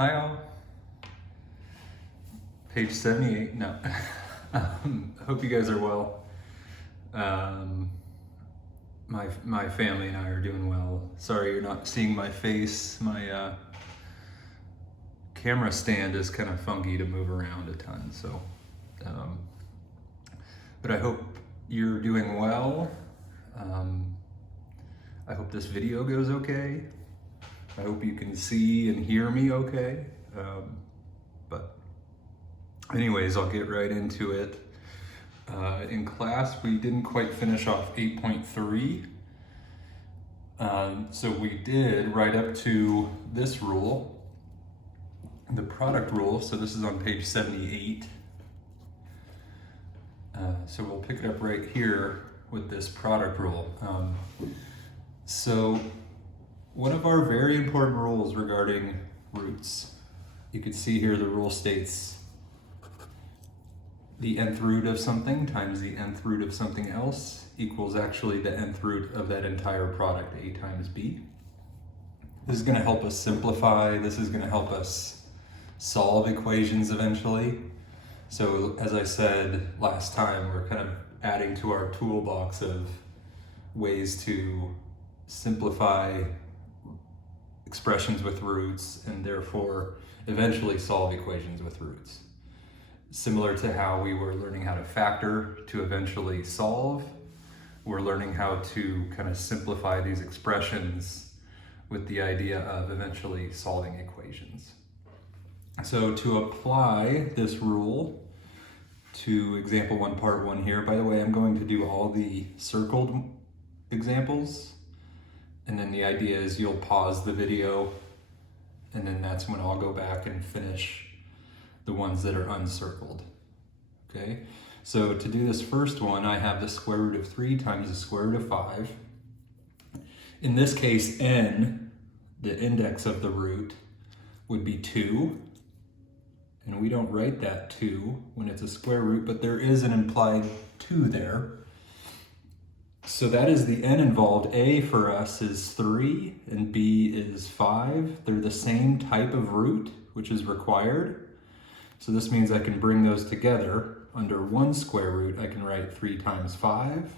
Hi all. Page 78, no. Hope you guys are well. My family and I are doing well. Sorry you're not seeing my face. My camera stand is kind of funky to move around a ton, so. But I hope you're doing well. I hope this video goes okay. I hope you can see and hear me okay. But anyways, I'll get right into it. In class, we didn't quite finish off 8.3. So we did right up to this rule, the product rule. So this is on page 78. So we'll pick it up right here with this product rule. So one of our very important rules regarding roots, you can see here the rule states the nth root of something times the nth root of something else equals actually the nth root of that entire product, a times b. This is going to help us simplify. This is going to help us solve equations eventually. So as I said last time, we're kind of adding to our toolbox of ways to simplify expressions with roots and therefore eventually solve equations with roots. Similar to how we were learning how to factor to eventually solve, we're learning how to kind of simplify these expressions with the idea of eventually solving equations. So to apply this rule to example 1 part 1 here, by the way, I'm going to do all the circled examples, and then the idea is you'll pause the video, and then that's when I'll go back and finish the ones that are uncircled. Okay, so to do this first one, I have the square root of 3 times the square root of 5. In this case, n, the index of the root, would be 2. And we don't write that 2 when it's a square root, but there is an implied 2 there. So that is the n involved. A for us is 3 and b is 5. They're the same type of root, which is required. So this means I can bring those together. Under one square root, I can write 3 times 5.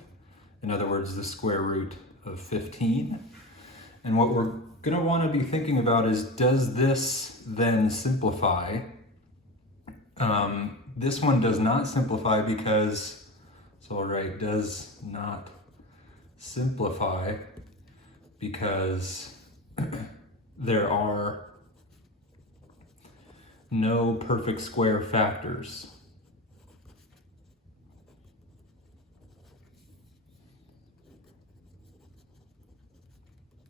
In other words, the square root of 15. And what we're going to want to be thinking about is, does this then simplify? This one does not simplify because, so I'll write does not simplify because there are no perfect square factors.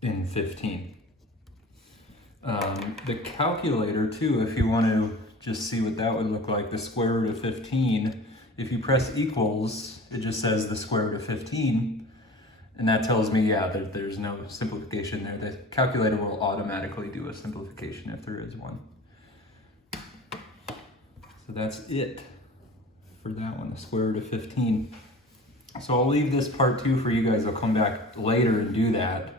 In 15. The calculator too, if you want to just see what that would look like, the square root of 15, if you press equals, it just says the square root of 15, and that tells me, yeah, that there's no simplification there. The calculator will automatically do a simplification if there is one. So that's it for that one, the square root of 15. So I'll leave this part 2 for you guys. I'll come back later and do that.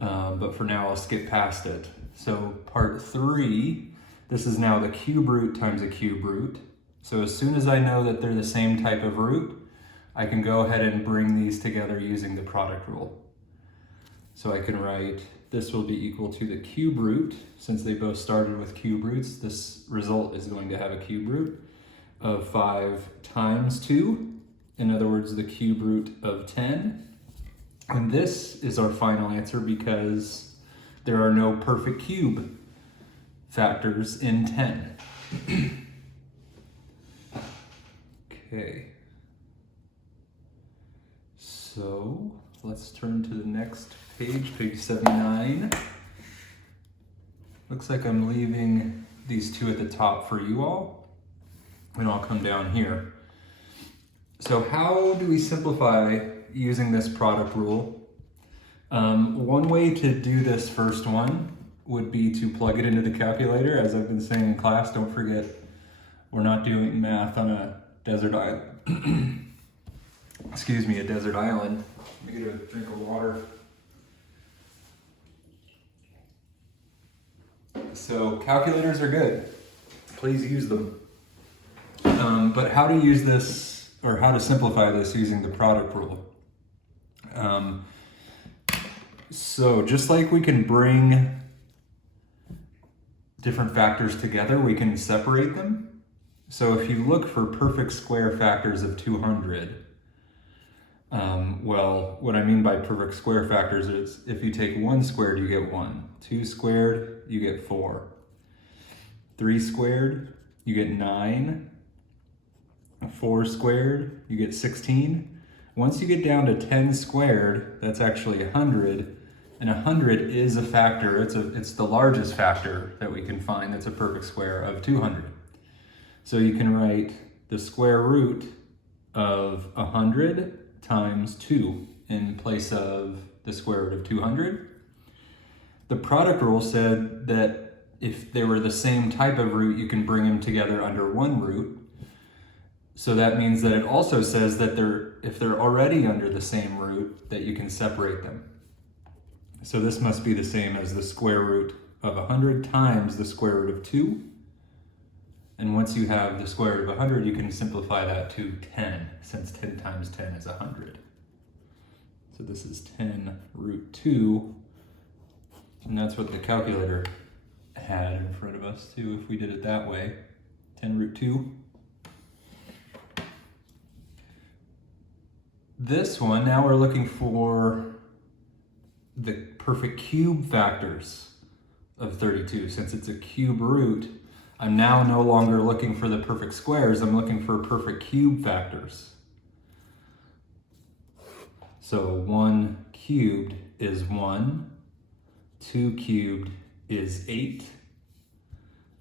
But for now, I'll skip past it. So part 3, this is now the cube root times a cube root. So as soon as I know that they're the same type of root, I can go ahead and bring these together using the product rule. So I can write this will be equal to the cube root. Since they both started with cube roots, this result is going to have a cube root of 5 times 2. In other words, the cube root of 10. And this is our final answer because there are no perfect cube factors in 10. Okay. So let's turn to the next page, page 79. Looks like I'm leaving these 2 at the top for you all, and I'll come down here. So how do we simplify using this product rule? One way to do this first one would be to plug it into the calculator. As I've been saying in class, don't forget, we're not doing math on a desert island. Excuse me, a desert island. Let me get a drink of water. So calculators are good. Please use them. But how to use this, or how to simplify this using the product rule. So just like we can bring different factors together, we can separate them. So if you look for perfect square factors of 200, well, what I mean by perfect square factors is if you take 1 squared, you get 1. 2 squared, you get 4. 3 squared, you get 9. 4 squared, you get 16. Once you get down to 10 squared, that's actually 100. And 100 is a factor, it's the largest factor that we can find that's a perfect square of 200. So you can write the square root of 100 times 2 in place of the square root of 200. The product rule said that if they were the same type of root, you can bring them together under one root. So that means that it also says that if they're already under the same root, that you can separate them. So this must be the same as the square root of 100 times the square root of 2. And once you have the square root of 100, you can simplify that to 10, since 10 times 10 is 100. So this is 10 root 2, and that's what the calculator had in front of us too, if we did it that way. 10 root 2. This one, now we're looking for the perfect cube factors of 32. Since it's a cube root, I'm now no longer looking for the perfect squares, I'm looking for perfect cube factors. So 1 cubed is 1, 2 cubed is 8,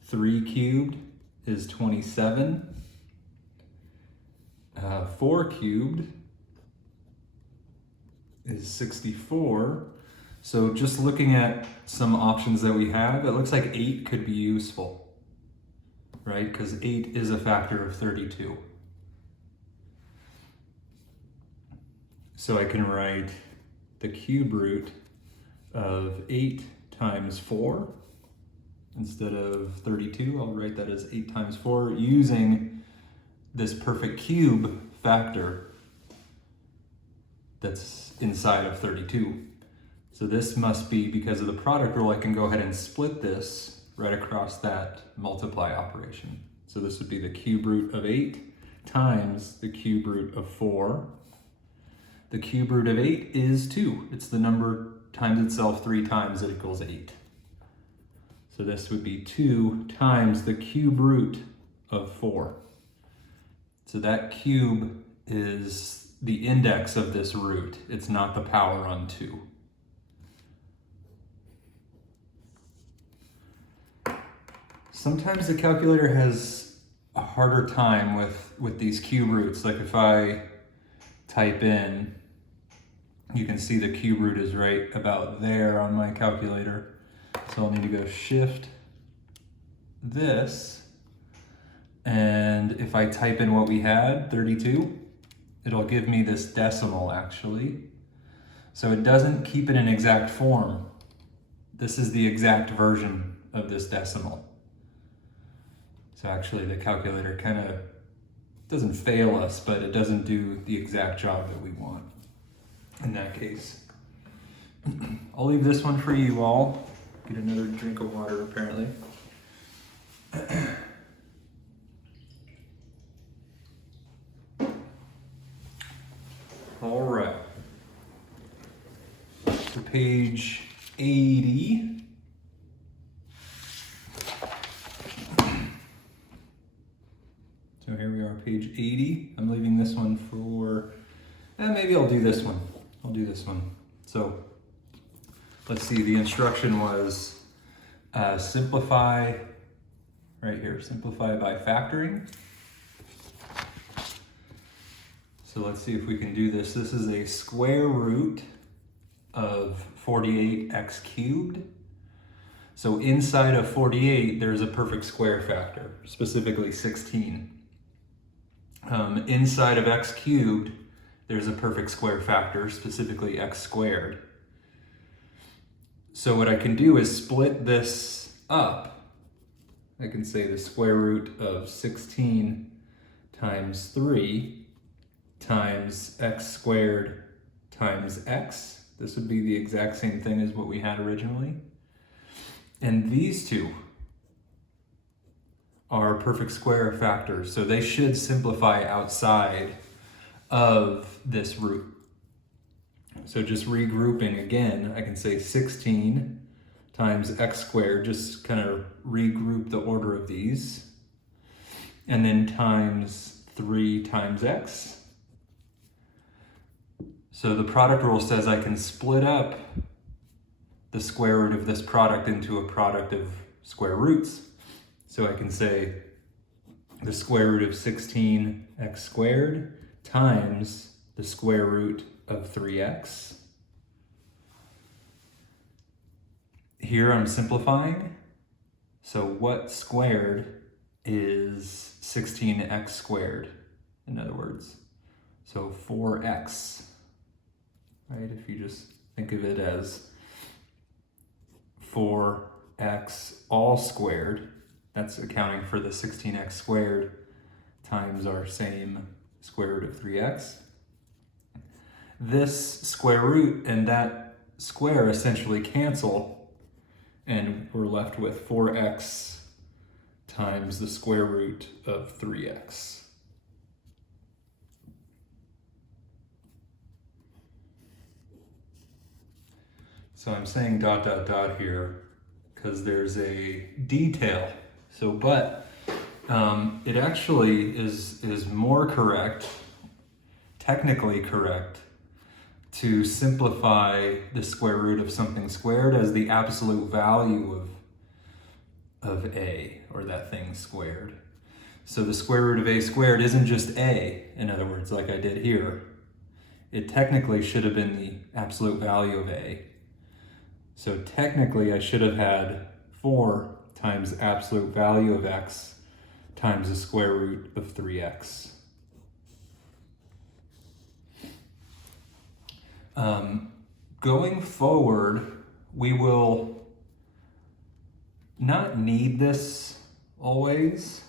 3 cubed is 27, 4 cubed is 64. So just looking at some options that we have, it looks like 8 could be useful, right? Because 8 is a factor of 32. So I can write the cube root of 8 times 4. Instead of 32, I'll write that as 8 times 4 using this perfect cube factor that's inside of 32. So this must be, because of the product rule, I can go ahead and split this right across that multiply operation. So this would be the cube root of 8 times the cube root of 4. The cube root of 8 is 2. It's the number times itself 3 times, it equals 8. So this would be 2 times the cube root of 4. So that cube is the index of this root. It's not the power on 2. Sometimes the calculator has a harder time with these cube roots. Like if I type in, you can see the cube root is right about there on my calculator. So I'll need to go shift this. And if I type in what we had, 32, it'll give me this decimal actually. So it doesn't keep it in exact form. This is the exact version of this decimal. So actually the calculator kind of doesn't fail us, but it doesn't do the exact job that we want in that case. I'll leave this one for you all. Get another drink of water apparently. All right. So page 80. So here we are, page 80. I'm leaving this one for, maybe I'll do this one. I'll do this one. So let's see, the instruction was simplify, right here, simplify by factoring. So let's see if we can do this. This is a square root of 48x cubed. So inside of 48, there's a perfect square factor, specifically 16. Inside of x cubed, there's a perfect square factor, specifically x squared. So what I can do is split this up, I can say the square root of 16 times 3 times x squared times x. This would be the exact same thing as what we had originally. And these two are perfect square factors, so they should simplify outside of this root. So just regrouping again, I can say 16 times x squared, just kind of regroup the order of these, and then times 3 times x. So the product rule says I can split up the square root of this product into a product of square roots. So I can say the square root of 16x squared times the square root of 3x. Here I'm simplifying. So what squared is 16x squared, in other words? So 4x, right? If you just think of it as 4x all squared, that's accounting for the 16x squared times our same square root of 3x. This square root and that square essentially cancel, and we're left with 4x times the square root of 3x. So I'm saying dot dot dot here because there's a detail. So, but it actually is more correct, technically correct, to simplify the square root of something squared as the absolute value of a, or that thing squared. So the square root of a squared isn't just a, in other words, like I did here. It technically should have been the absolute value of a. So technically I should have had 4 times absolute value of x times the square root of 3x. Going forward, we will not need this always.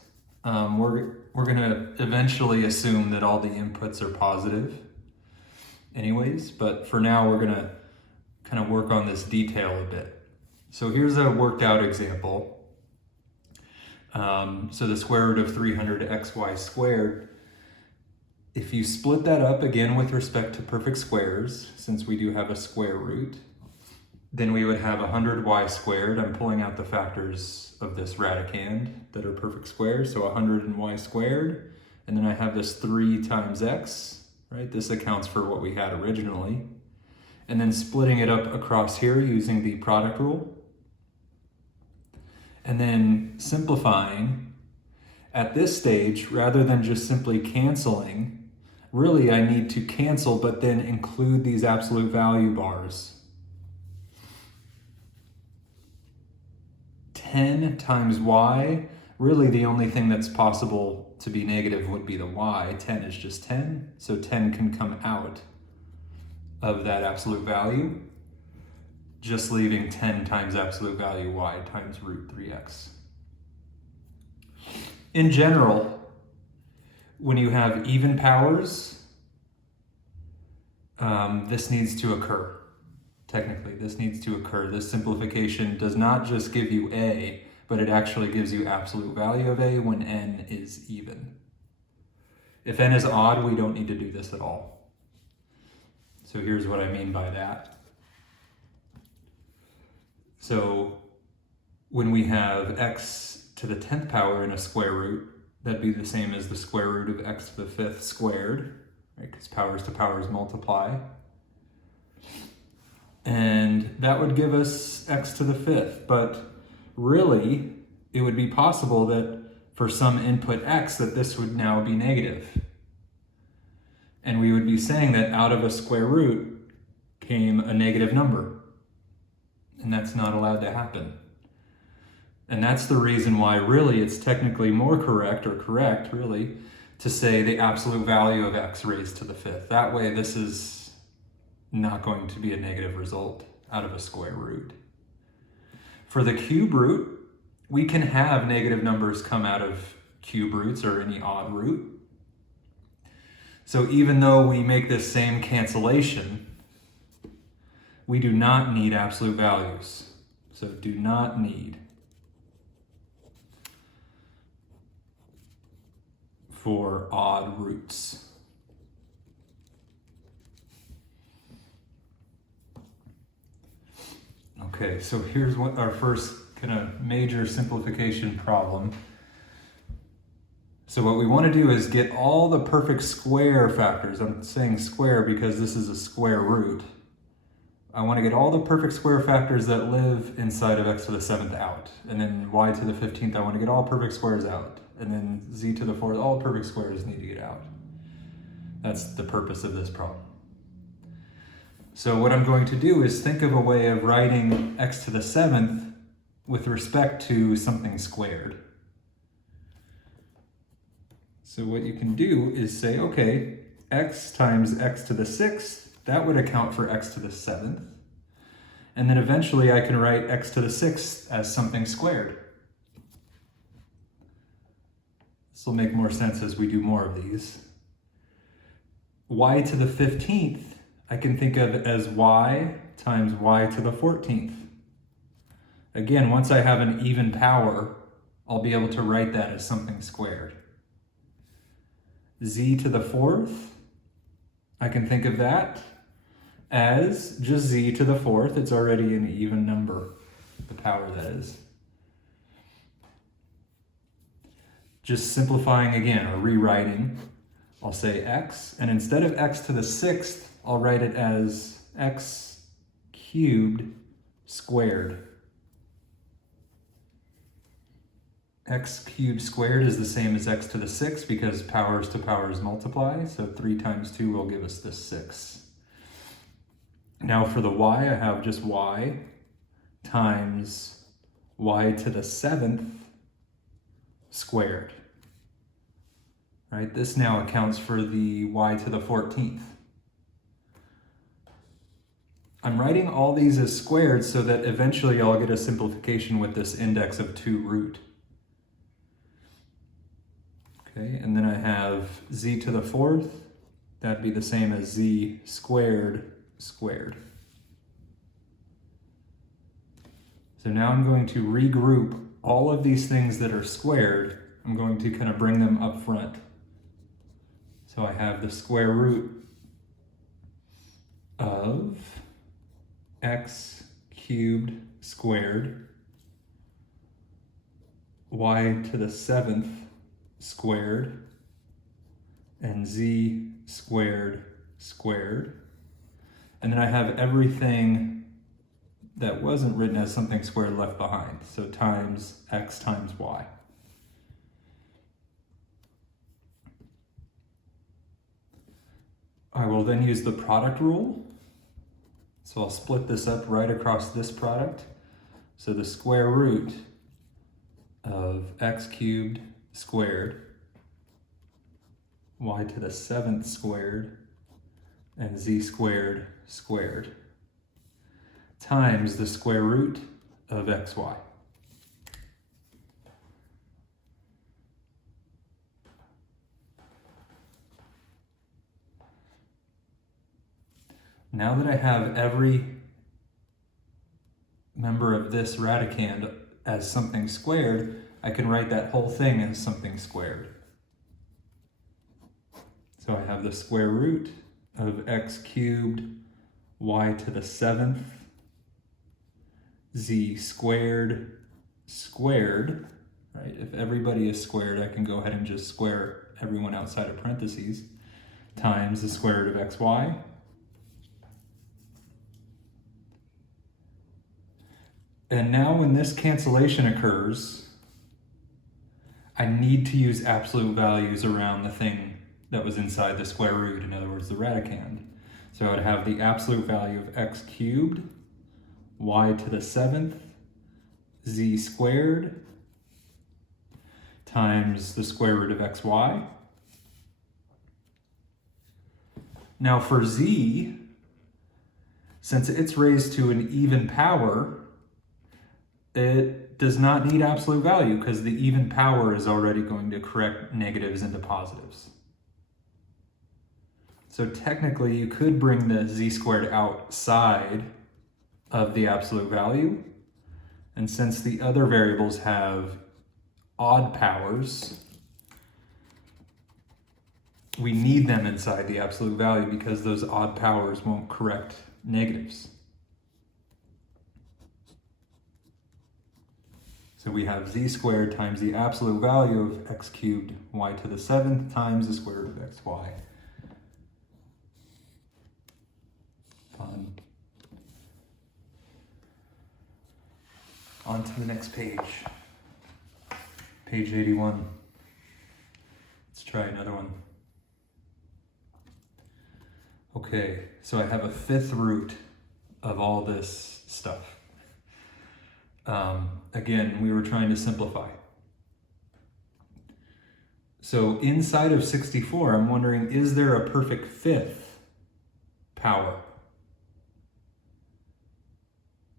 We're going to eventually assume that all the inputs are positive anyways, but for now we're going to kind of work on this detail a bit. So here's a worked out example. So the square root of 300xy squared, if you split that up again with respect to perfect squares, since we do have a square root, then we would have 100y squared. I'm pulling out the factors of this radicand that are perfect squares, so 100 and y squared. And then I have this 3 times x, right? This accounts for what we had originally. And then splitting it up across here using the product rule. And then simplifying. At this stage, rather than just simply canceling, really I need to cancel but then include these absolute value bars. 10 times y, really the only thing that's possible to be negative would be the y. 10 is just 10, so 10 can come out of that absolute value, just leaving 10 times absolute value y times root 3x. In general, when you have even powers, this needs to occur. Technically, this needs to occur. This simplification does not just give you a, but it actually gives you absolute value of a when n is even. If n is odd, we don't need to do this at all. So here's what I mean by that. So when we have x to the 10th power in a square root, that'd be the same as the square root of x to the 5th squared, right? Because powers to powers multiply. And that would give us x to the 5th. But really, it would be possible that for some input x that this would now be negative. And we would be saying that out of a square root came a negative number. And that's not allowed to happen. And that's the reason why really it's technically more correct, or correct really, to say the absolute value of x raised to the 5th. That way this is not going to be a negative result out of a square root. For the cube root, we can have negative numbers come out of cube roots or any odd root. So even though we make this same cancellation, we do not need absolute values. So do not need for odd roots. Okay, so here's what our first kind of major simplification problem. So what we want to do is get all the perfect square factors. I'm saying square because this is a square root. I want to get all the perfect square factors that live inside of x to the 7th out. And then y to the 15th, I want to get all perfect squares out. And then z to the 4th, all perfect squares need to get out. That's the purpose of this problem. So what I'm going to do is think of a way of writing x to the 7th with respect to something squared. So what you can do is say, okay, x times x to the 6th, that would account for x to the 7th. And then eventually I can write x to the 6th as something squared. This will make more sense as we do more of these. Y to the 15th, I can think of as y times y to the 14th. Again, once I have an even power, I'll be able to write that as something squared. Z to the 4th, I can think of that as just z to the 4th. It's already an even number, the power that is. Just simplifying again, or rewriting, I'll say x, and instead of x to the 6th, I'll write it as x cubed squared. X cubed squared is the same as x to the 6th because powers to powers multiply, so 3 times 2 will give us this 6. Now for the y, I have just y times y to the 7th squared. Right? This now accounts for the y to the 14th. I'm writing all these as squared so that eventually I'll get a simplification with this index of 2 root. Okay, and then I have z to the 4th. That'd be the same as z squared squared. So now I'm going to regroup all of these things that are squared. I'm going to kind of bring them up front. So I have the square root of x cubed squared, y to the 7th squared, and z squared squared. And then I have everything that wasn't written as something squared left behind. So times x times y. I will then use the product rule. So I'll split this up right across this product. So the square root of x cubed squared, y to the 7th squared, and z squared squared times the square root of xy. Now that I have every member of this radicand as something squared, I can write that whole thing as something squared. So I have the square root of x cubed, y to the 7th, z squared squared, right? If everybody is squared, I can go ahead and just square everyone outside of parentheses, times the square root of xy. And now when this cancellation occurs, I need to use absolute values around the thing that was inside the square root, in other words, the radicand. So I would have the absolute value of x cubed, y to the 7th, z squared, times the square root of xy. Now for z, since it's raised to an even power, it does not need absolute value because the even power is already going to correct negatives into positives. So technically you could bring the z squared outside of the absolute value. And since the other variables have odd powers, we need them inside the absolute value because those odd powers won't correct negatives. So we have z squared times the absolute value of x cubed y to the 7th times the square root of xy. Fun. On to the next page. Page 81. Let's try another one. Okay, so I have a fifth root of all this stuff. Again, we were trying to simplify. So inside of 64, I'm wondering, is there a perfect fifth power?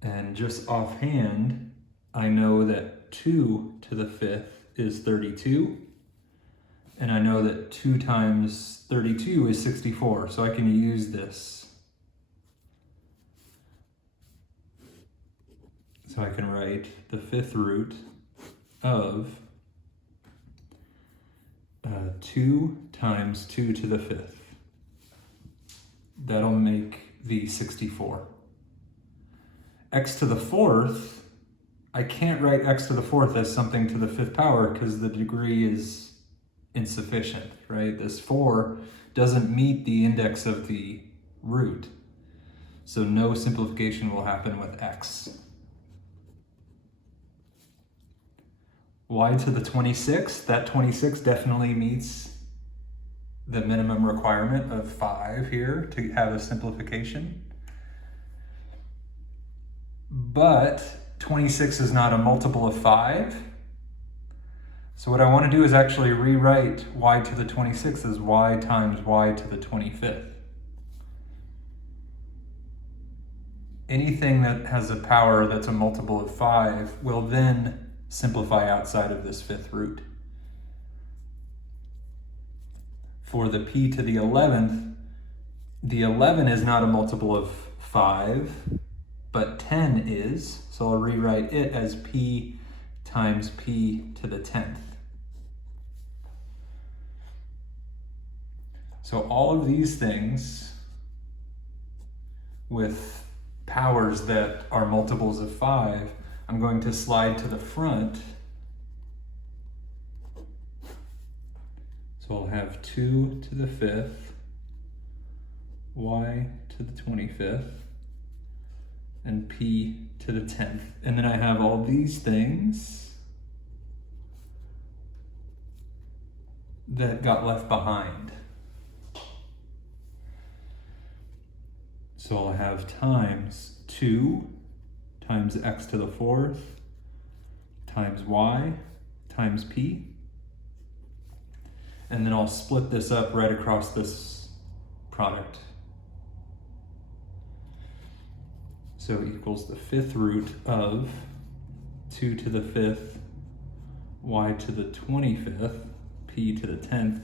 And just offhand, I know that 2 to the 5th is 32. And I know that 2 times 32 is 64, so I can use this. So I can write the fifth root of 2 times 2 to the 5th. That'll make the 64. X to the 4th, I can't write x to the 4th as something to the 5th power because the degree is insufficient, right? This 4 doesn't meet the index of the root. So no simplification will happen with x. Y to the 26th, that 26 definitely meets the minimum requirement of 5 here to have a simplification. But 26 is not a multiple of 5. So what I want to do is actually rewrite y to the 26th as y times y to the 25th. Anything that has a power that's a multiple of 5 will then simplify outside of this fifth root. For the p to the 11th, the 11 is not a multiple of 5, but 10 is, so I'll rewrite it as p times p to the 10th. So all of these things with powers that are multiples of 5, I'm going to slide to the front. So I'll have 2 to the 5th, y to the 25th, and p to the 10th. And then I have all these things that got left behind. So I'll have times 2 times x to the 4th times y times p. And then I'll split this up right across this product. So equals the fifth root of 2 to the 5th, y to the 25th, p to the 10th,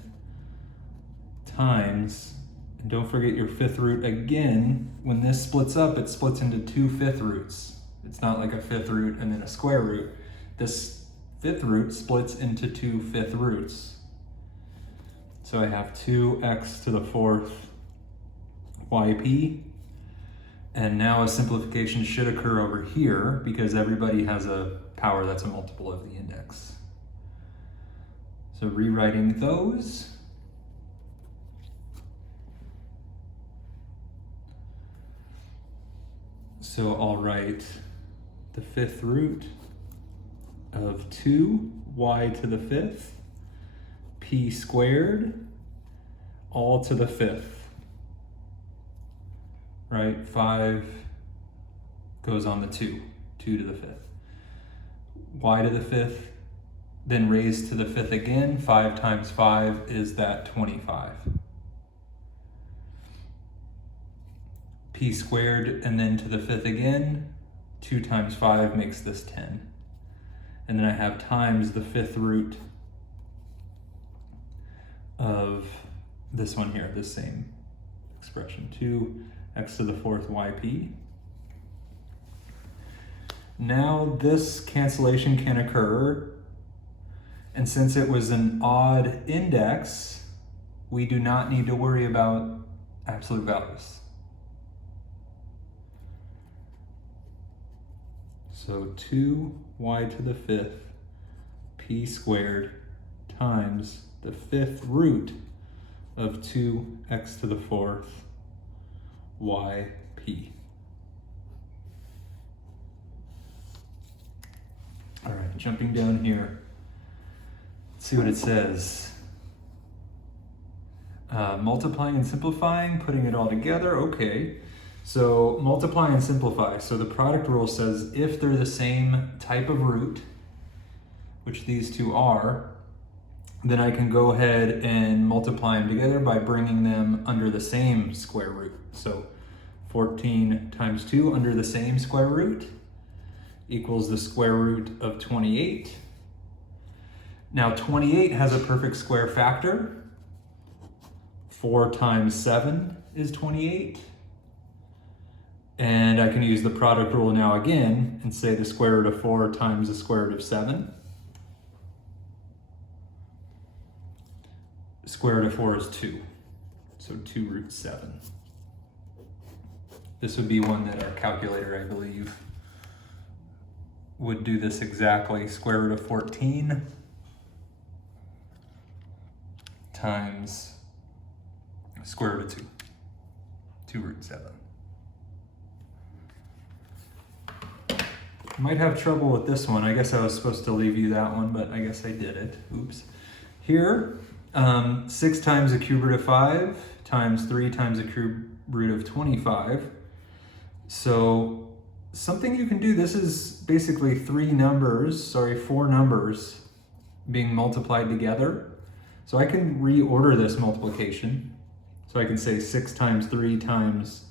times, and don't forget your fifth root again. When this splits up, it splits into 2 fifth roots. It's not like a fifth root and then a square root. This fifth root splits into 2 fifth roots. So I have 2x to the 4th yp. And now a simplification should occur over here because everybody has a power that's a multiple of the index. So rewriting those. So I'll write the fifth root of 2y to the 5th, p squared, all to the 5th. Right, 5 goes on the 2 to the 5th. Y to the 5th, then raised to the 5th again. 5 times 5 is that 25. P squared, and then to the 5th again. 2 times 5 makes this 10. And then I have times the 5th root of this one here, this same expression, 2x to the 4th yp. Now this cancellation can occur, and since it was an odd index, we do not need to worry about absolute values. So 2y to the 5th p squared times the 5th root of 2x to the 4th yp. All right, jumping down here, let's see what it says. Multiplying and simplifying, putting it all together, okay. So multiply and simplify. So the product rule says if they're the same type of root, which these two are, then I can go ahead and multiply them together by bringing them under the same square root. So 14 times 2 under the same square root equals the square root of 28. Now 28 has a perfect square factor. 4 times 7 is 28. And I can use the product rule now again and say the square root of 4 times the square root of 7. Square root of 4 is 2, so 2 root 7. This would be one that our calculator, I believe, would do this exactly. Square root of 14 times square root of 2, 2 root 7. Might have trouble with this one. I guess I was supposed to leave you that one, but I guess I did it. Oops. Here, 6 times the cube root of 5 times 3 times the cube root of 25. So something you can do, this is basically 4 numbers being multiplied together. So I can reorder this multiplication. So I can say 6 times 3 times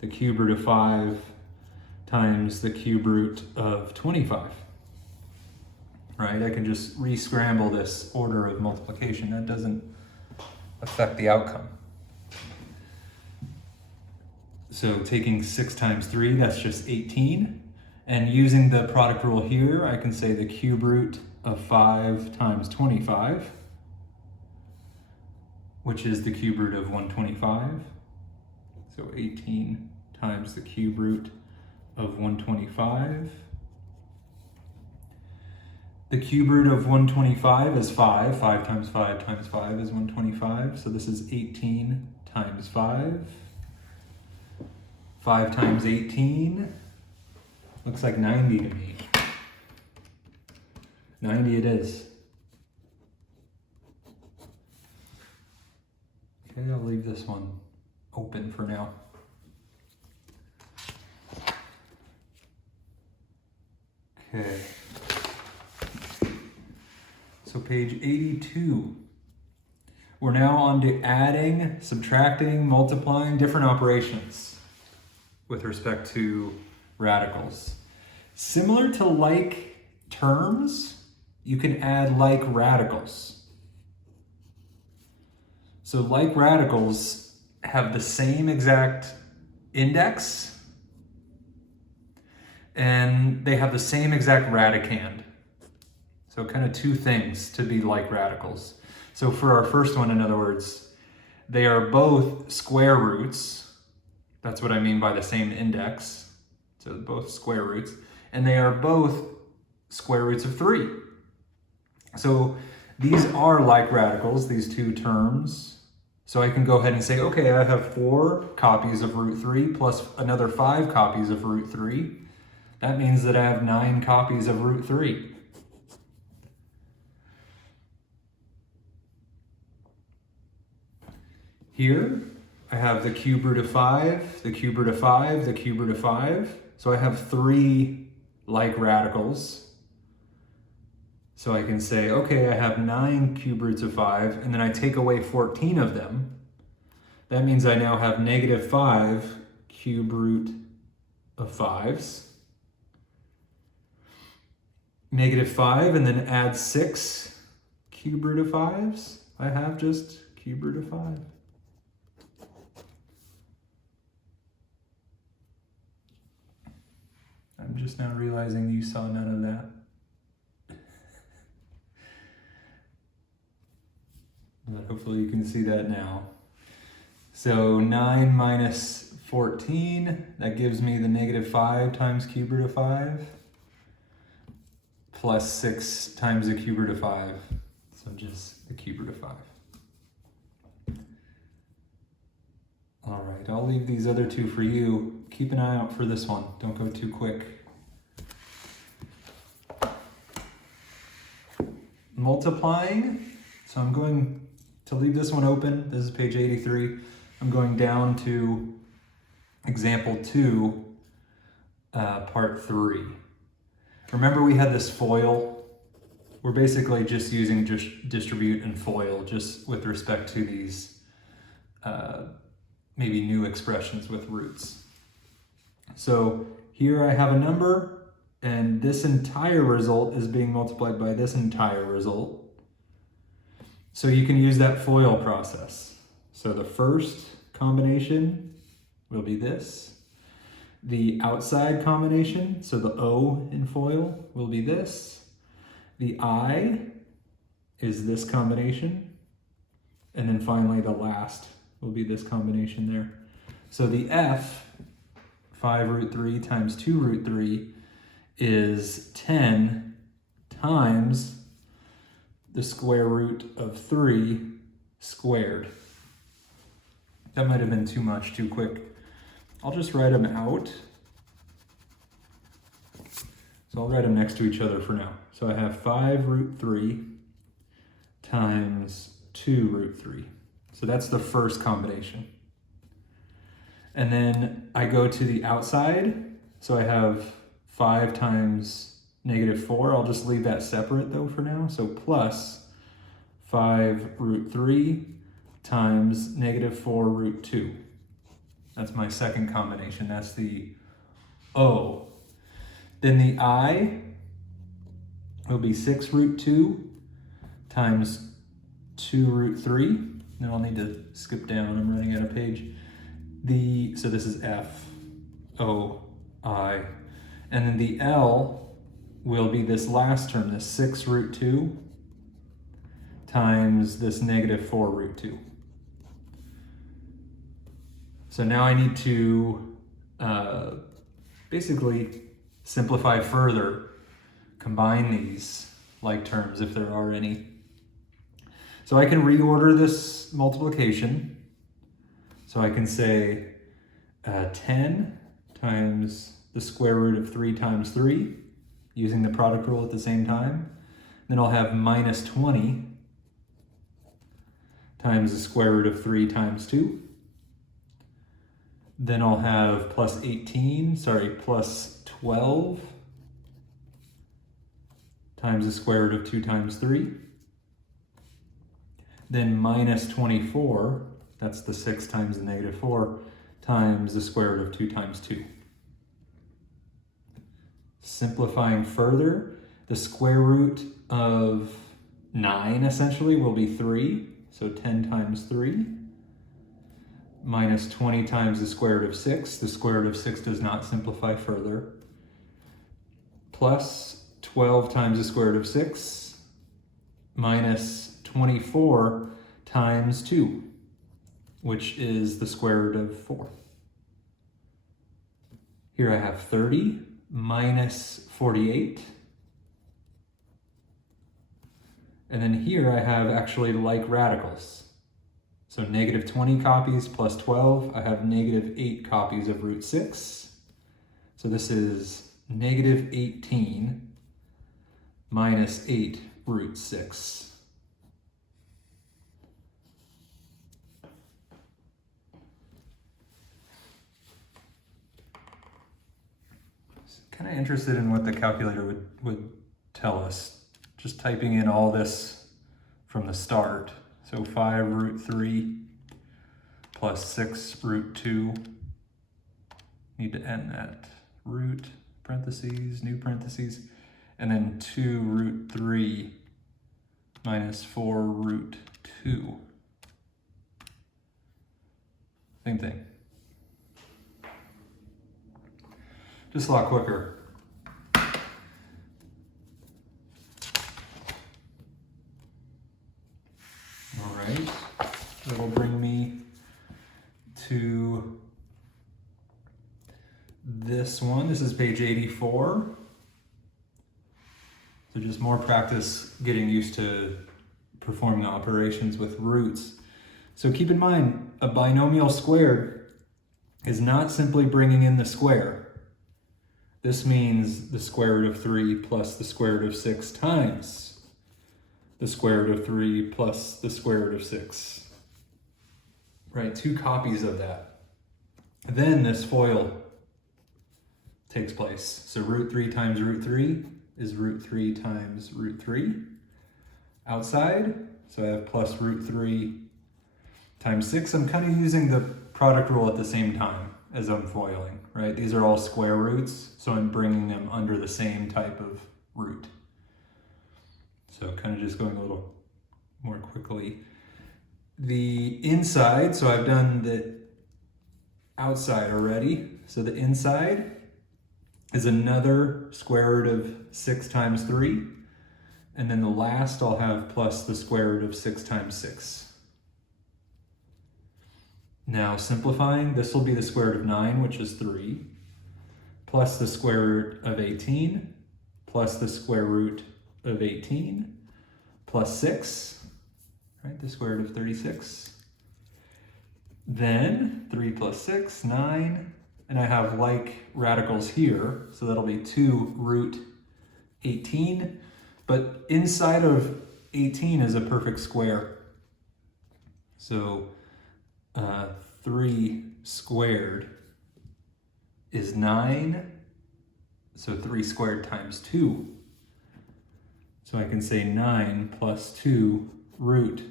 the cube root of 5 times the cube root of 25, right? I can just re-scramble this order of multiplication. That doesn't affect the outcome. So taking 6 times 3, that's just 18. And using the product rule here, I can say the cube root of 5 times 25, which is the cube root of 125. So 18 times the cube root of 125. The cube root of 125 is 5. 5 times 5 times 5 is 125. So this is 18 times 5. 5 times 18 looks like 90 to me. 90 it is. Okay, I'll leave this one open for now. Okay, so page 82. We're now on to adding, subtracting, multiplying, different operations with respect to radicals. Similar to like terms, you can add like radicals. So like radicals have the same exact index, and they have the same exact radicand. So kind of two things to be like radicals. So for our first one, in other words, they are both square roots. That's what I mean by the same index. So both square roots. And they are both square roots of 3. So these are like radicals, these two terms. So I can go ahead and say, okay, I have 4 copies of root 3 plus another 5 copies of root 3. That means that I have 9 copies of root 3. Here, I have the cube root of 5, the cube root of 5, the cube root of 5. So I have 3 like radicals. So I can say, okay, I have 9 cube roots of 5, and then I take away 14 of them. That means I now have negative 5 cube root of 5s. -5 and then add 6 cube root of 5s. I have just cube root of 5. I'm just now realizing you saw none of that. But hopefully you can see that now. So 9 minus 14, that gives me the -5 times cube root of 5, plus 6 times the cube root of 5. So just the cube root of 5. All right, I'll leave these other two for you. Keep an eye out for this one. Don't go too quick. Multiplying. So I'm going to leave this one open. This is page 83. I'm going down to example 2, part 3. Remember we had this FOIL? We're basically just using distribute and FOIL just with respect to these maybe new expressions with roots. So here I have a number and this entire result is being multiplied by this entire result. So you can use that FOIL process. So the first combination will be this. The outside combination, so the O in FOIL, will be this. The I is this combination. And then finally the last will be this combination there. So the F, 5 root 3 times 2 root 3, is 10 times the square root of 3 squared. That might have been too much, too quick. I'll just write them out. So I'll write them next to each other for now. So I have 5 root 3 times 2 root 3. So that's the first combination. And then I go to the outside. So I have 5 times -4. I'll just leave that separate though for now. So plus 5 root 3 times -4 root 2. That's my second combination. That's the O. Then the I will be 6 root 2 times 2 root 3. Then I'll need to skip down. I'm running out of page. So this is F, O, I. And then the L will be this last term, this 6 root 2 times this -4 root 2. So now I need to basically simplify further, combine these like terms if there are any. So I can reorder this multiplication. So I can say 10 times the square root of 3 times 3, using the product rule at the same time. Then I'll have minus 20 times the square root of 3 times 2. Then I'll have plus 12 times the square root of 2 times 3. Then minus 24, that's the 6 times the -4, times the square root of 2 times 2. Simplifying further, the square root of 9 essentially will be 3, so 10 times 3. Minus 20 times the square root of 6. The square root of 6 does not simplify further. Plus 12 times the square root of 6. Minus 24 times 2, which is the square root of 4. Here I have 30 minus 48. And then here I have actually like radicals. So negative 20 copies plus 12, I have negative 8 copies of root 6. So this is negative 18 minus 8 root 6. Kind of interested in what the calculator would tell us. Just typing in all this from the start. So 5 root 3 plus 6 root 2. Need to end that. Root, parentheses, new parentheses. and then 2 root 3 minus 4 root 2. Same thing. Just a lot quicker. All right, that'll bring me to this one. This is page 84. So just more practice getting used to performing operations with roots. So keep in mind, a binomial squared is not simply bringing in the square. This means the square root of 3 plus the square root of 6 times the square root of 3 plus the square root of 6. Right, 2 copies of that. Then this FOIL takes place. So root 3 times root 3 is root 3 times root 3. Outside, so I have plus root 3 times 6. I'm kind of using the product rule at the same time as I'm foiling, right? These are all square roots, so I'm bringing them under the same type of root. So kind of just going a little more quickly. The inside, so I've done the outside already. So the inside is another square root of 6 times 3. And then the last I'll have plus the square root of 6 times 6. Now simplifying, this will be the square root of 9, which is 3, plus the square root of 18, plus the square root of 18, plus 6, right, the square root of 36. Then 3 plus 6, 9, and I have like radicals here, so that'll be 2 root 18, but inside of 18 is a perfect square. So 3 squared is 9, so 3 squared times 2. So I can say 9 plus 2 root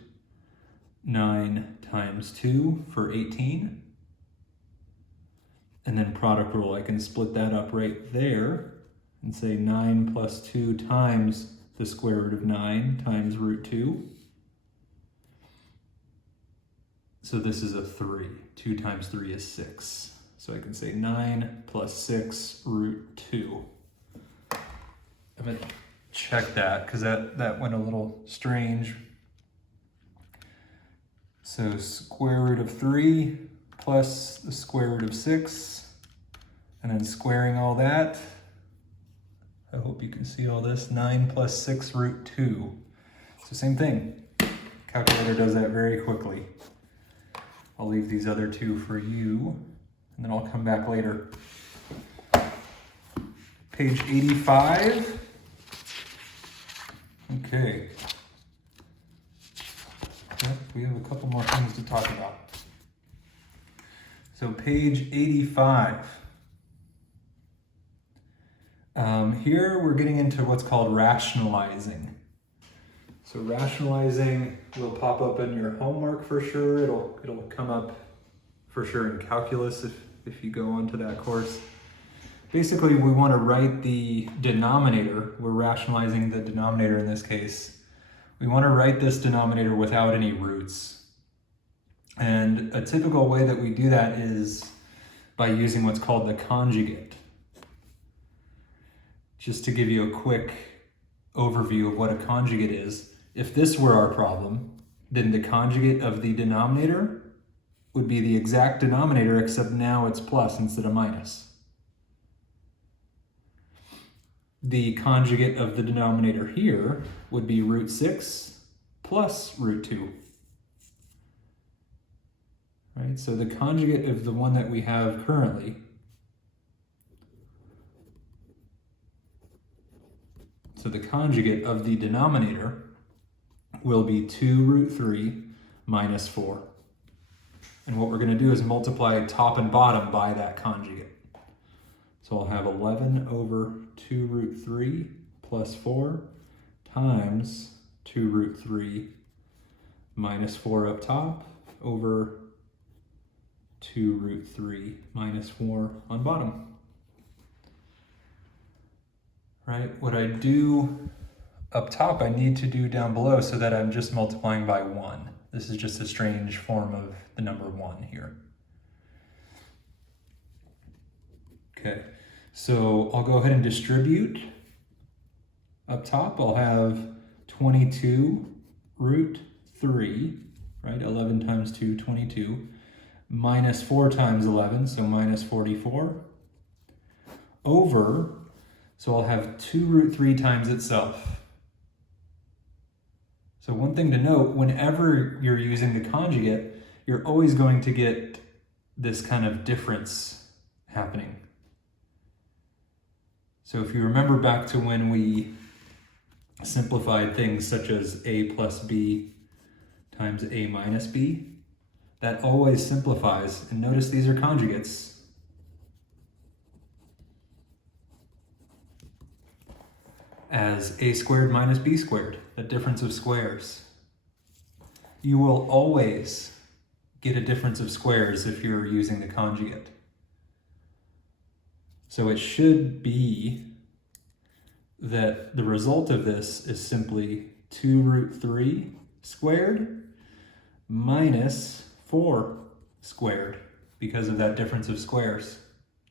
9 times 2 for 18. And then product rule, I can split that up right there and say 9 plus 2 times the square root of 9 times root 2. So this is a 3. 2 times 3 is 6. So I can say 9 plus 6 root 2. I'm going to check that because that went a little strange. So square root of 3 plus the square root of 6. And then squaring all that. I hope you can see all this. 9 plus 6 root 2. So same thing. Calculator does that very quickly. I'll leave these other 2 for you, and then I'll come back later. Page 85. Okay. Yep, we have a couple more things to talk about. So page 85. Here we're getting into what's called rationalizing. So rationalizing will pop up in your homework for sure. It'll come up for sure in calculus if you go onto that course. Basically, we want to write the denominator. We're rationalizing the denominator in this case. We want to write this denominator without any roots. And a typical way that we do that is by using what's called the conjugate. Just to give you a quick overview of what a conjugate is, if this were our problem, then the conjugate of the denominator would be the exact denominator, except now it's plus instead of minus. The conjugate of the denominator here would be root 6 plus root 2. Right? So the conjugate of the one that we have currently So the conjugate of the denominator will be 2 root 3 minus 4. And what we're going to do is multiply top and bottom by that conjugate. So I'll have 11 over 2 root 3 plus 4 times 2 root 3 minus 4 up top over 2 root 3 minus 4 on bottom. right? What I do up top, I need to do down below so that I'm just multiplying by 1. This is just a strange form of the number 1 here. Okay, so I'll go ahead and distribute. Up top, I'll have 22 root 3, right? 11 times 2, 22, minus 4 times 11, so minus 44, over, so I'll have 2 root 3 times itself. So one thing to note, whenever you're using the conjugate, you're always going to get this kind of difference happening. So if you remember back to when we simplified things such as a plus b times a minus b, that always simplifies. And notice these are conjugates. As a squared minus b squared, the difference of squares. You will always get a difference of squares if you're using the conjugate. So it should be that the result of this is simply 2 root 3 squared minus 4 squared because of that difference of squares.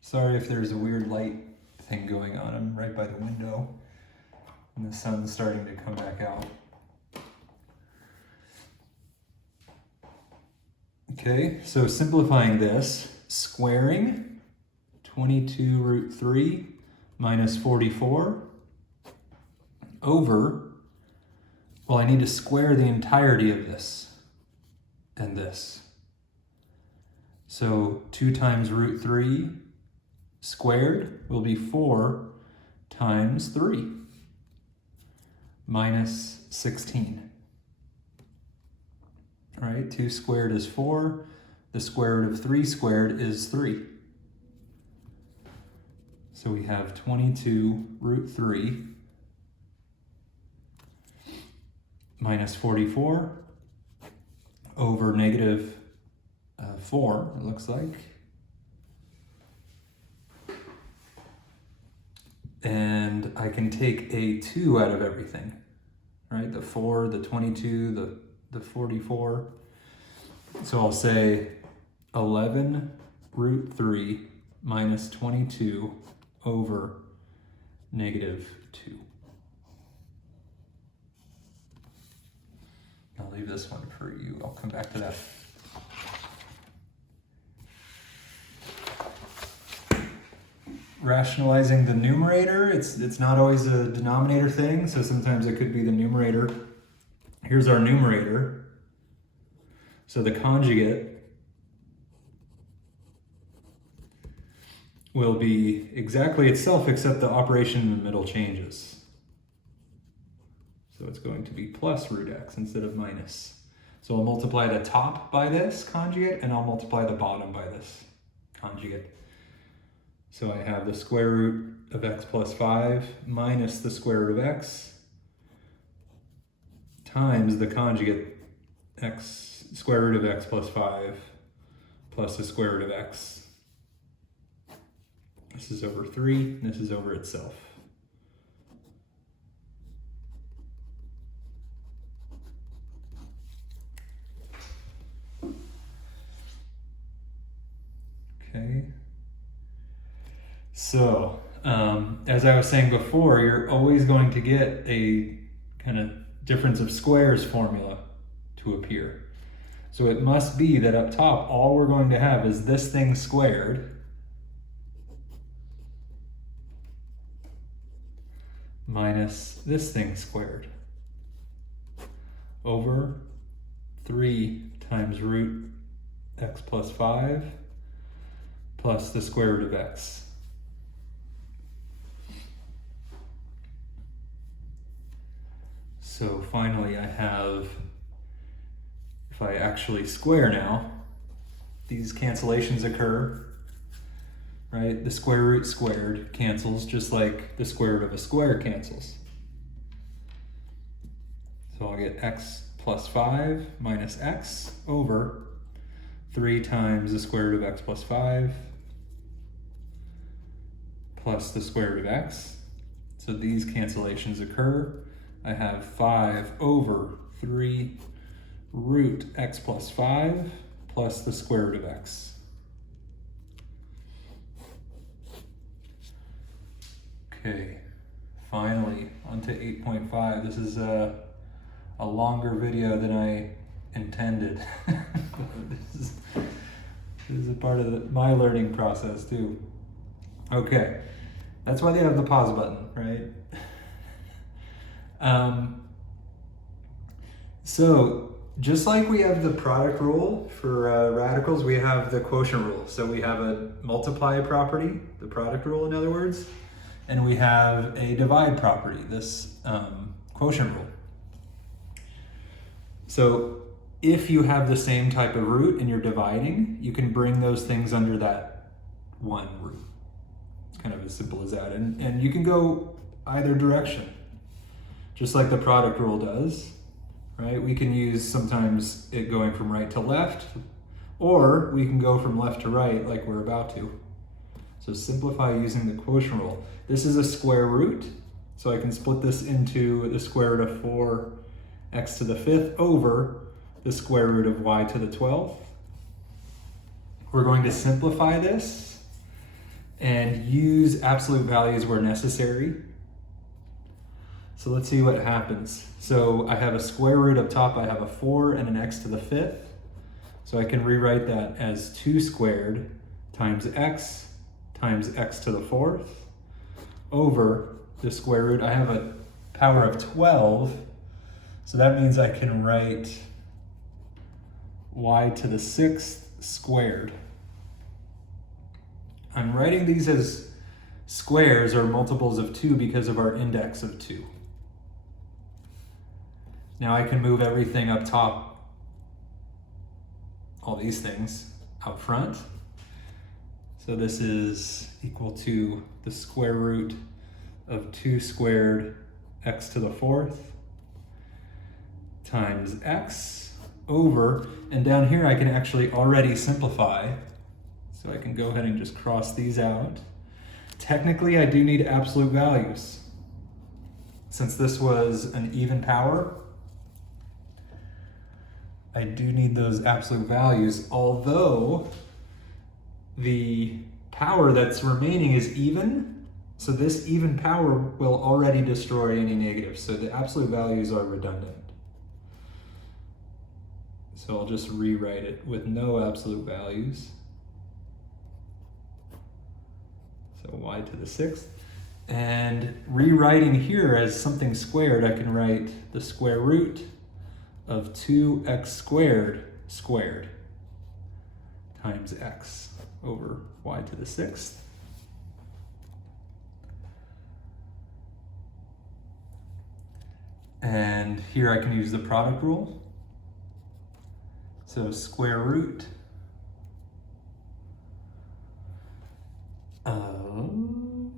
Sorry if there's a weird light thing going on. I'm right by the window and the sun's starting to come back out. Okay, so simplifying this, squaring 22 root 3 minus 44 over, well, I need to square the entirety of this and this. So 2 times root 3 squared will be 4 times 3 minus 16. All right, 2 squared is 4. The square root of 3 squared is 3. So we have 22 root 3 minus 44 over negative 4, it looks like. And I can take a 2 out of everything, right? The 4, the 22, the 44. So I'll say 11 root 3 minus 22 over negative 2. I'll leave this one for you. I'll come back to that. Rationalizing the numerator, it's not always a denominator thing, so sometimes it could be the numerator. Here's our numerator. So the conjugate will be exactly itself except the operation in the middle changes. So it's going to be plus root x instead of minus. So I'll multiply the top by this conjugate and I'll multiply the bottom by this conjugate. So I have the square root of x plus 5 minus the square root of x times the conjugate x, square root of x plus 5 plus the square root of x. This is over 3, and this is over itself. Okay. So, as I was saying before, you're always going to get a kind of difference of squares formula to appear. So it must be that up top, all we're going to have is this thing squared minus this thing squared over 3 times root x plus 5 plus the square root of x. So finally I have, if I actually square now, these cancellations occur, right? The square root squared cancels just like the square root of a square cancels. So I'll get x plus 5 minus x over 3 times the square root of x plus 5 plus the square root of x. So these cancellations occur. I have 5 over 3 root x plus 5 plus the square root of x. Okay, finally, onto 8.5. This is a longer video than I intended. This is a part of my learning process too. Okay, that's why they have the pause button, right? So just like we have the product rule for radicals, we have the quotient rule. So we have a multiply property, the product rule in other words, and we have a divide property, this quotient rule. So if you have the same type of root and you're dividing, you can bring those things under that one root. It's kind of as simple as that. And you can go either direction, just like the product rule does, right? We can use sometimes it going from right to left, or we can go from left to right like we're about to. So simplify using the quotient rule. This is a square root, so I can split this into the square root of 4x to the 5th over the square root of y to the 12th. We're going to simplify this and use absolute values where necessary. So let's see what happens. So I have a square root up top, I have a 4 and an x to the 5th. So I can rewrite that as 2 squared times x to the 4th over the square root. I have a power of 12, so that means I can write y to the 6th squared. I'm writing these as squares or multiples of 2 because of our index of 2. Now I can move everything up top, all these things, out front. So this is equal to the square root of 2 squared x to the 4th times x over, and down here I can actually already simplify. So I can go ahead and just cross these out. Technically, I do need absolute values. Since this was an even power, I do need those absolute values, although the power that's remaining is even, so this even power will already destroy any negatives, so the absolute values are redundant. So I'll just rewrite it with no absolute values. So y to the 6th. And rewriting here as something squared, I can write the square root of 2x squared squared times x over y to the 6th. And here I can use the product rule. So square root of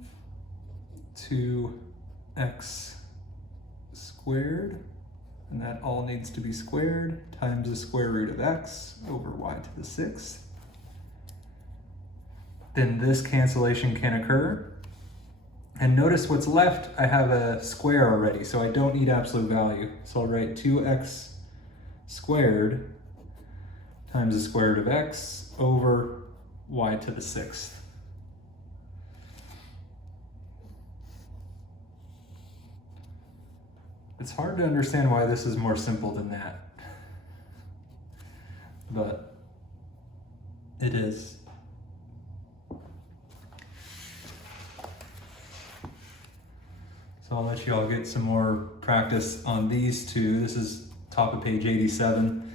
2x squared, and that all needs to be squared, times the square root of x over y to the 6th. Then this cancellation can occur. And notice what's left, I have a square already, so I don't need absolute value. So I'll write 2x squared times the square root of x over y to the 6th. It's hard to understand why this is more simple than that, but it is. So I'll let you all get some more practice on these two. This is top of page 87,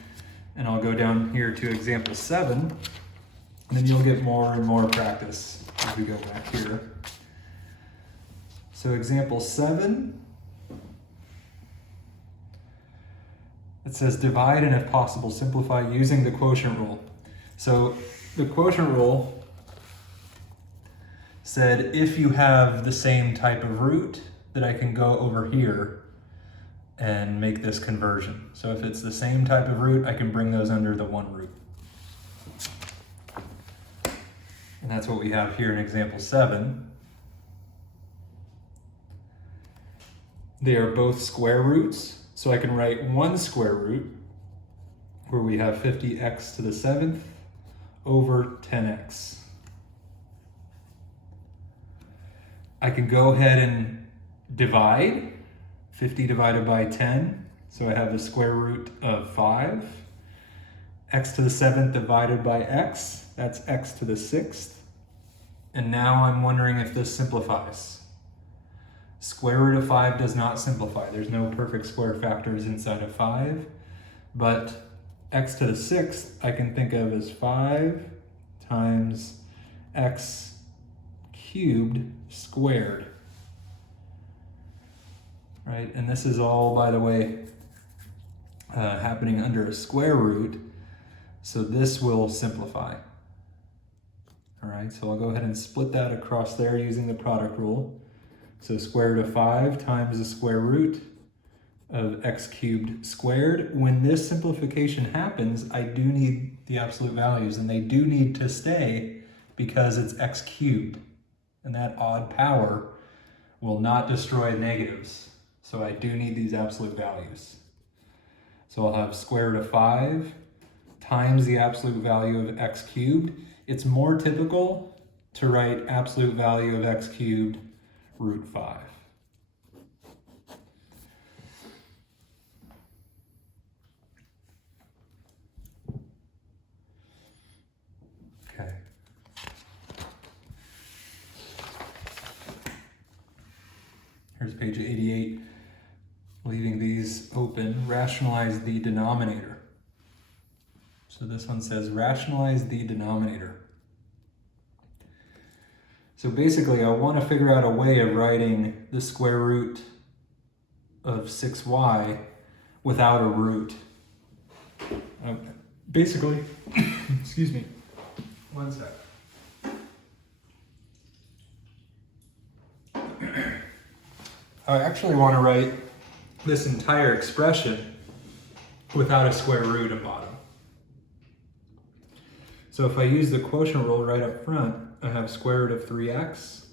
and I'll go down here to example 7, and then you'll get more and more practice as we go back here. So example 7, it says divide and if possible simplify using the quotient rule. So the quotient rule said if you have the same type of root, that I can go over here and make this conversion. So if it's the same type of root, I can bring those under the one root. And that's what we have here in example 7. They are both square roots, so I can write one square root where we have 50x to the 7th over 10x. I can go ahead and divide 50 divided by 10, so I have the square root of 5. X to the 7th divided by x, that's x to the 6th. And now I'm wondering if this simplifies. Square root of 5 does not simplify. There's no perfect square factors inside of 5. But x to the 6th I can think of as 5 times x cubed squared. Right? And this is all, by the way, happening under a square root. So this will simplify. All right, so I'll go ahead and split that across there using the product rule. So square root of 5 times the square root of x cubed squared. When this simplification happens, I do need the absolute values, and they do need to stay because it's x cubed. And that odd power will not destroy negatives. So I do need these absolute values. So I'll have square root of 5 times the absolute value of x cubed. It's more typical to write absolute value of x cubed root 5. Okay. Here's page 88, leaving these open. Rationalize the denominator. So this one says rationalize the denominator. So basically I want to figure out a way of writing the square root of 6y without a root. Basically, excuse me, one sec. I actually want to write this entire expression without a square root at bottom. So if I use the quotient rule right up front, I have square root of 3x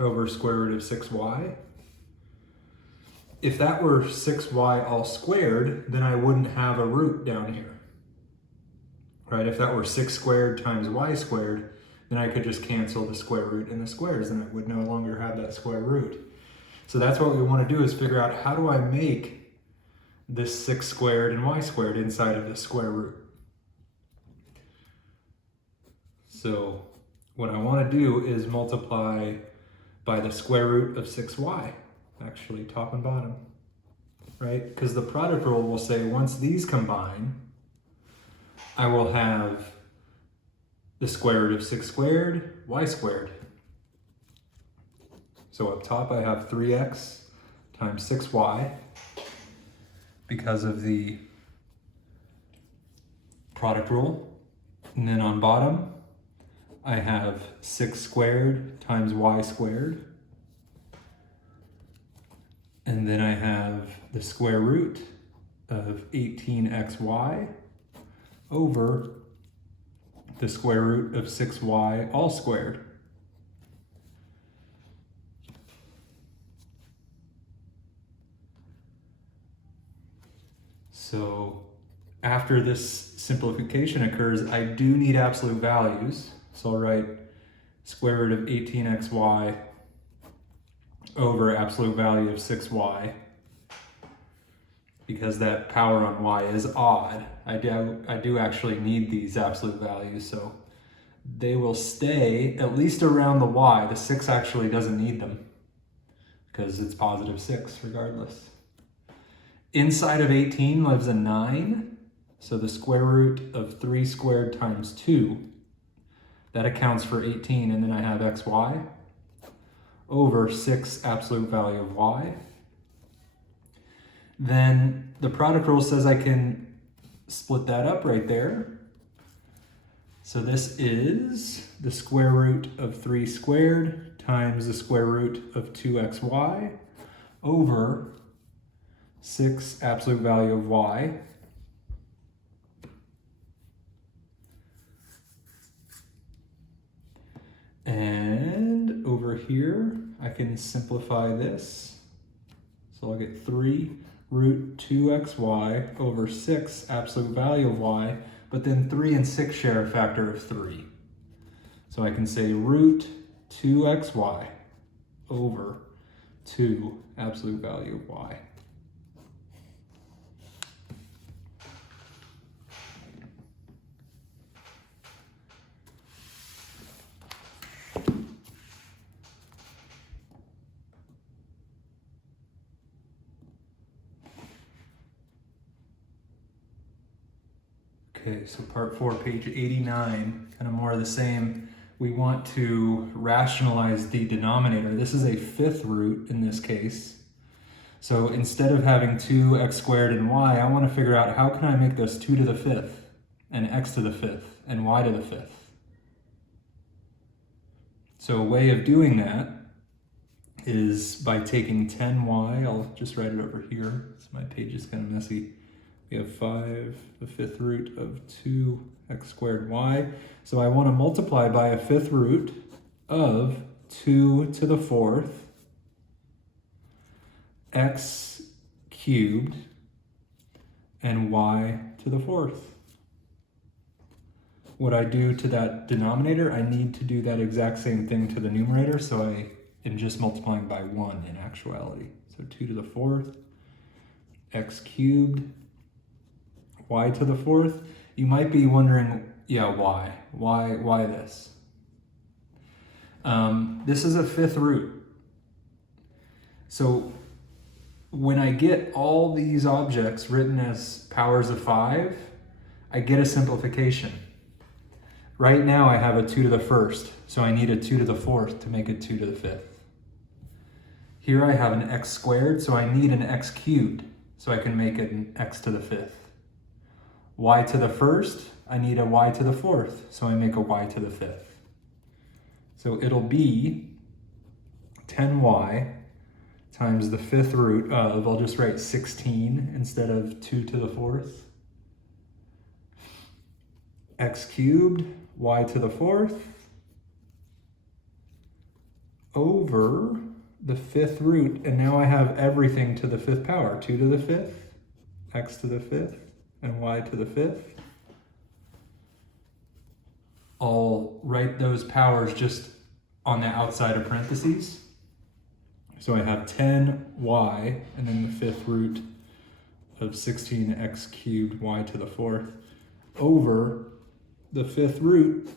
over square root of 6y. If that were 6y all squared, then I wouldn't have a root down here. Right? If that were 6 squared times y squared, then I could just cancel the square root and the squares, and I would no longer have that square root. So that's what we want to do, is figure out how do I make this 6 squared and y squared inside of the square root. So what I want to do is multiply by the square root of 6y, actually top and bottom, right? Because the product rule will say once these combine, I will have the square root of 6 squared, y squared. So up top I have 3x times 6y because of the product rule. And then on bottom, I have 6 squared times y squared. And then I have the square root of 18xy over the square root of 6y all squared. So after this simplification occurs, I do need absolute values. So I'll write square root of 18xy over absolute value of 6y, because that power on y is odd. I do actually need these absolute values, so they will stay at least around the y. The 6 actually doesn't need them because it's positive 6 regardless. Inside of 18 lives a 9, so the square root of 3 squared times 2, that accounts for 18, and then I have xy over 6 absolute value of y. Then the product rule says I can split that up right there. So this is the square root of 3 squared times the square root of 2xy over 6 absolute value of y. And over here, I can simplify this. So I'll get 3 root 2xy over 6 absolute value of y, but then 3 and 6 share a factor of 3. So I can say root 2xy over 2 absolute value of y. Okay, so part 4, page 89, kind of more of the same. We want to rationalize the denominator. This is a 5th root in this case. So instead of having 2x squared and y, I want to figure out how can I make this 2 to the 5th, and x to the 5th, and y to the 5th. So a way of doing that is by taking 10y, I'll just write it over here, so my page is kind of messy. We have 5, the 5th root of 2x squared y. So I want to multiply by a 5th root of 2 to the 4th x cubed and y to the 4th. What I do to that denominator, I need to do that exact same thing to the numerator, so I am just multiplying by 1 in actuality. So 2 to the 4th x cubed y to the 4th. You might be wondering, yeah, why? Why this? This is a 5th root. So when I get all these objects written as powers of 5, I get a simplification. Right now I have a 2 to the 1st, so I need a 2 to the 4th to make it 2 to the 5th. Here I have an x squared, so I need an x cubed, so I can make it an x to the 5th. Y to the 1st, I need a y to the 4th, so I make a y to the 5th. So it'll be 10y times the 5th root of, I'll just write 16 instead of 2 to the 4th, x cubed, y to the 4th, over the 5th root, and now I have everything to the 5th power, 2 to the 5th, x to the 5th, and y to the 5th. I'll write those powers just on the outside of parentheses. So I have 10y, and then the 5th root of 16x cubed y to the 4th, over the 5th root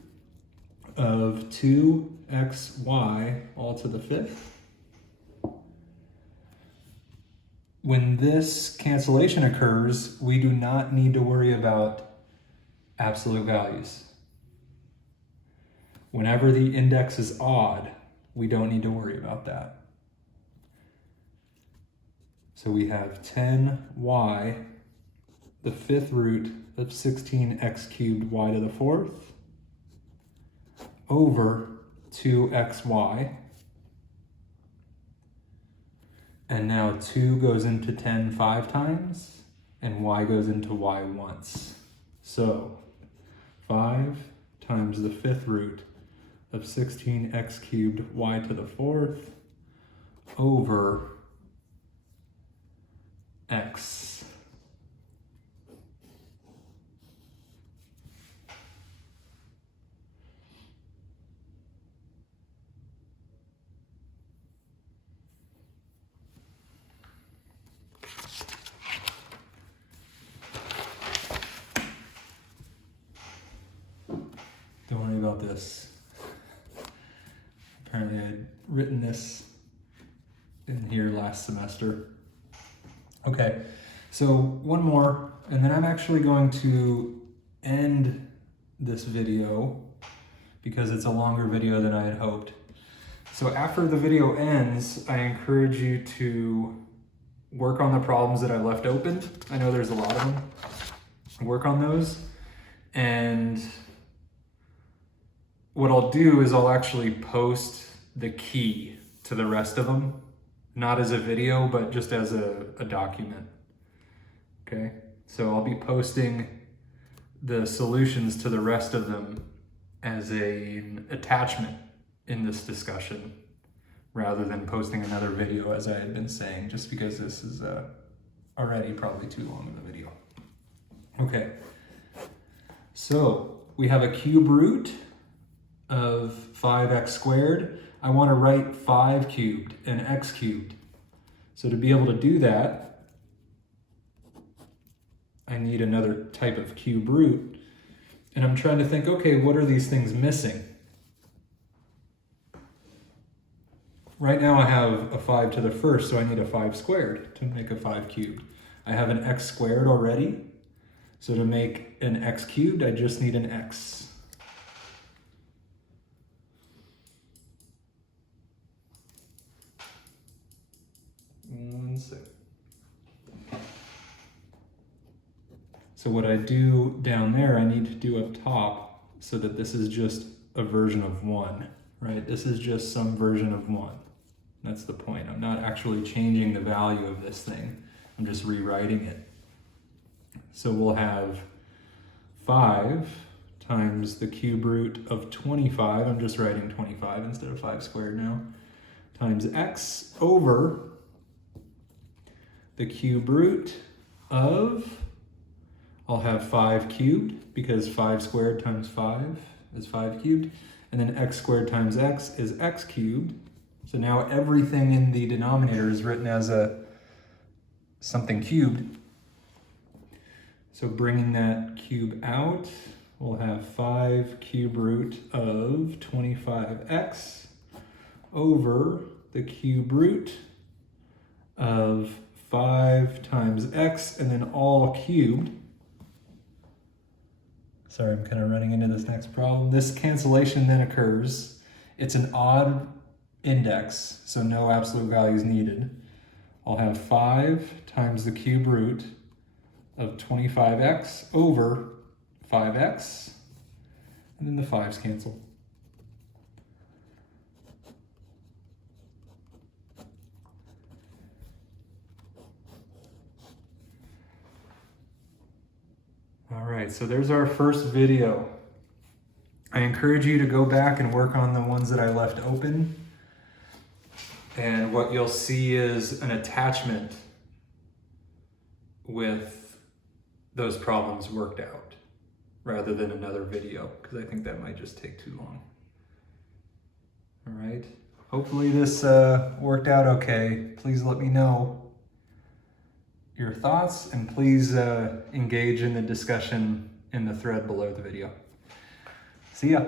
of 2xy all to the 5th. When this cancellation occurs, we do not need to worry about absolute values. Whenever the index is odd, we don't need to worry about that. So we have 10y, the 5th root of 16x cubed y to the 4th, over 2xy. And now 2 goes into 10 5 times, and y goes into y once. So 5 times the 5th root of 16x cubed y to the 4th over x. Don't worry about this. Apparently I had written this in here last semester. Okay, so one more, and then I'm actually going to end this video because it's a longer video than I had hoped. So after the video ends, I encourage you to work on the problems that I left open. I know there's a lot of them. Work on those, and what I'll do is I'll actually post the key to the rest of them, not as a video, but just as a document. Okay, so I'll be posting the solutions to the rest of them as an attachment in this discussion. rather than posting another video as I had been saying, just because this is already probably too long of a video. Okay, so we have a cube root of 5x squared. I want to write 5 cubed and x cubed. So to be able to do that, I need another type of cube root. And I'm trying to think, okay, what are these things missing? Right now I have a 5 to the first, so I need a 5 squared to make a 5 cubed. I have an x squared already, so to make an x cubed, I just need an x. One sec. So what I do down there, I need to do up top so that this is just a version of 1, right? This is just some version of 1. That's the point. I'm not actually changing the value of this thing. I'm just rewriting it. So we'll have 5 times the cube root of 25. I'm just writing 25 instead of 5 squared now. Times x over the cube root of, I'll have 5 cubed, because 5 squared times 5 is 5 cubed. And then x squared times x is x cubed. So now everything in the denominator is written as something cubed. So bringing that cube out, we'll have 5 cube root of 25x over the cube root of 5 times x, and then all cubed. Sorry, I'm kind of running into this next problem. This cancellation then occurs. It's an odd index, so no absolute values needed. I'll have 5 times the cube root of 25x over 5x, and then the 5's cancel. All right, so there's our first video. I encourage you to go back and work on the ones that I left open. And what you'll see is an attachment with those problems worked out rather than another video, because I think that might just take too long. All right, hopefully this worked out okay. Please let me know your thoughts, and please engage in the discussion in the thread below the video. See ya.